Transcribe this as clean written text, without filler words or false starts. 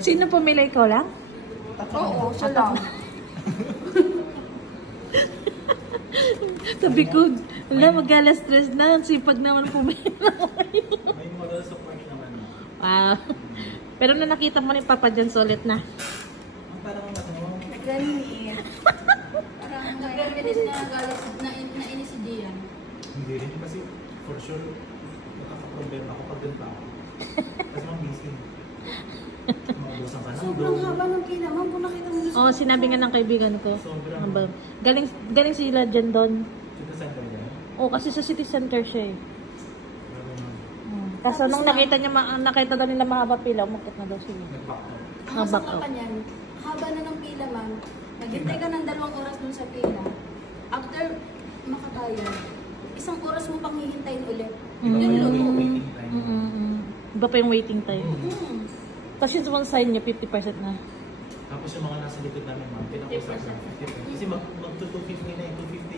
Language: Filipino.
Sino pumili ko lang? Oo, siya lang. Sabi ko, wala, mag-alas stress na. Sipag naman pumili. May model support naman. Wow. Pero na nakita mo ni Papa dyan solid na. Parang ano? Naglaliniin. Parang naglaliniin na nagalit na inis si Gian. Hindi rin kasi for sure nakaka-problema ako pag ganito ako. Kasi mga busy. Maubusan ka na. Sobrang haba ng pila. Ma'am, kung nakita mo Oo, sinabi nga ng kaibigan ko. Sobrang. Galing sila dyan doon. Dito center na. Oo, kasi sa city center siya eh. Grabe naman. Kaso nung nakita daw nila mahaba pila, umakit na daw sila. Nag-back out. ang masama pa niyan, haba na ng pila, ma'am. Naghintay ka ng 2 oras dun sa pila. After makataya, 1 oras mo pang hihintayin ulit. Yung luto. Waiting time. Iba pa yung waiting time. Tapos yung one sign niya, 50% na. Tapos yung mga nasa likod namin, ma'am, pinakausap na 50. Kasi mag-250 na yung 250